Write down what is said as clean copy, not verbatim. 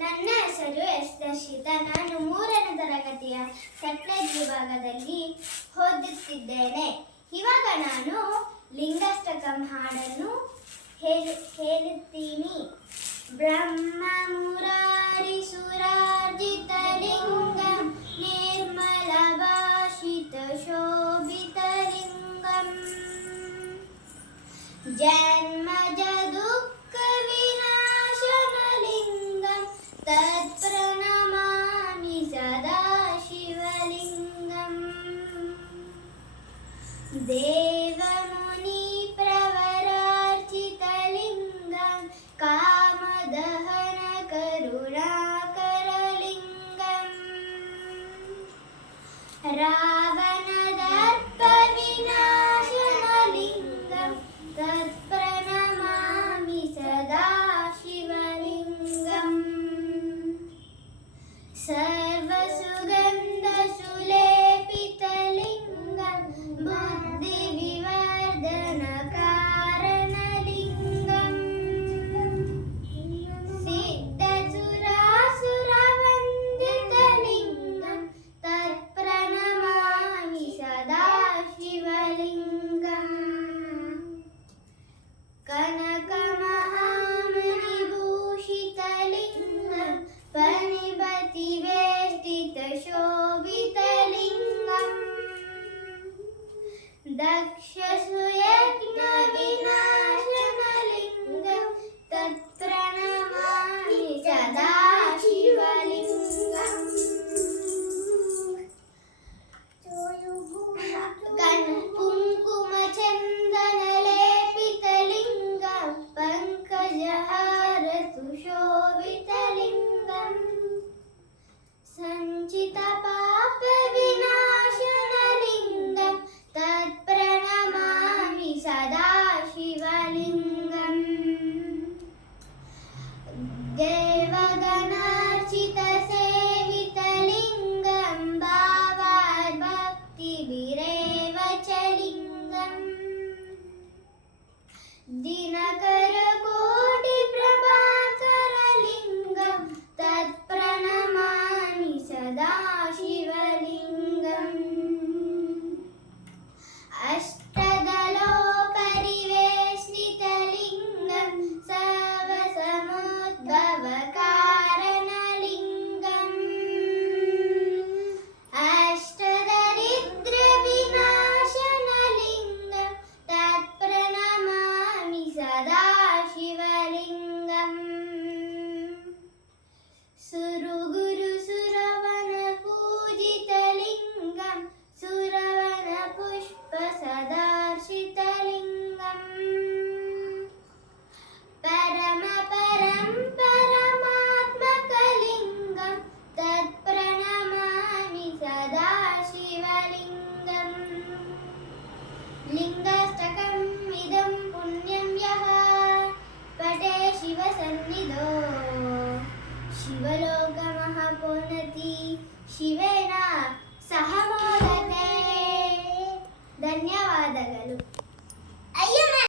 ನನ್ನ ಹೆಸರು ಎಸ್ ದರ್ಶಿತಾ. ನಾನು 3ನೇ ತರಗತಿಯ ಸಟ್ಲೇಜ್ ವಿಭಾಗದಲ್ಲಿ ಓದುತ್ತಿದ್ದೇನೆ. ಇವಾಗ ನಾನು ಲಿಂಗಾಷ್ಟಕಂ ಹಾಡನ್ನು ಹೇಳುತ್ತೀನಿ. ಬ್ರಹ್ಮ ಮುರಾರಿ ಸುರಾರ್ಜಿತ ಲಿಂಗಂ ನಿರ್ಮಲ ಭಾಷಿತ ಶೋಭಿತ ಲಿಂಗಂ ಜನ್ಮಜ ದುಃಖ ವಿನಾಶನ ಲಿಂಗಂ ತತ್ಪ್ರಣಮಾಮಿ ಸದಾ ಶಿವಲಿಂಗಂ ದೇವಮುನಿ ಪ್ರವರಾರ್ಚಿತ ಲಿಂಗಂ ಕಾಮದಹನ ಕರುಣಾಕರ ಲಿಂಗಂ ರಾವಣದರ್ಪ ವಿನಾಶನ ಲಿಂಗಂ ತತ್ಪ್ರಣಮಾಮಿ ಸದಾ ಶಿವಲಿಂಗಂ ಸರ್ವಸುಗಂಧ ಸುಲೇಪಿತ ಲಿಂಗಂ ಬುದ್ಧಿ ವಿವರ್ಧನ ಕಾರಣ ಲಿಂಗಂ ಸಿದ್ಧ ಸುರಾಸುರ ವಂದಿತ ಲಿಂಗಂ ತತ್ಪ್ರಣಮಾಮಿ ಸದಾ ಶಿವಲಿಂಗಂ ಕನಕ ಮಹಾಮಣಿಭೂಷಿತ ಲಿಂಗಂ ಫಣಿಪತಿ ವೇಷ್ಟಿತ ಶೋಭಿತ ಲಿಂಗಂ ದಕ್ಷ ಸುಯಜ್ಞ ವಿನಾಶನ ಲಿಂಗಂ ತತ್ಪ್ರಣಮಾಮಿ ಸದಾ ಶಿವಲಿಂಗಂ ಕುಂಕುಮ ಚಂದನ ಲೇಪಿತ ಲಿಂಗಂ ಪಂಕಜಹಾರ ಸುಶೋಭಿತ ಲಿಂಗಂ ಸಂಚಿತ ಪಾಪ ವಿನಾಶನ ಲಿಂಗಂ ತತ್ಪ್ರಣಮಾಮಿ ಸದಾ ಶಿವಲಿಂಗಂ ದೇವಗಣಾರ್ಚಿತ ಸೇವಿತ ಲಿಂಗಂ ಭಾವಾತ್ ಭಕ್ತಿ ವಿರೇವ ಚ ಲಿಂಗಂ ದಿನಕರ ಕೋಟಿ ಪ್ರಭಾಕರ ಲಿಂಗಂ ತತ್ಪ್ರಣಮಾಮಿ ಸದಾ ಶಿವಲಿಂಗಂ ಅಷ್ಟದಲೋಪರಿವೇಷ್ಟಿತ ಲಿಂಗಂ ಸರ್ವಸಮೋದ್ಭವ ಕಾರಣ ಲಿಂಗಂ ಅಷ್ಟದರಿದ್ರ ವಿನಾಶನ ಲಿಂಗಂ ತತ್ಪ್ರಣಮಾಮಿ ಸದಾ ಶಿವಲಿಂಗಂ ಸುರಗುರು ಸುರವನ ಪೂಜಿತ ಲಿಂಗಂ ಸುರವನ ಪುಷ್ಪ ಸದಾರ್ಶಿತ ಲಿಂಗಂ ಪರಮ ಪರಮಾತ್ಮಕ ಲಿಂಗಂ ತತ್ಪ್ರಣಮಾಮಿ ಸದಾ ಶಿವಲಿಂಗಂ ಲಿಂಗಾಷ್ಟಕಂ ಇದಂ ಪುಣ್ಯಂ ಯಃ ಪಠೇ ಶಿವಸನ್ನಿಧೋ ಶಿವಲೋಕಮಃ ಪುನತಿ ಶಿವೇನ ಸಹ ಮೋದತೆ. ಧನ್ಯವಾದಗಳು.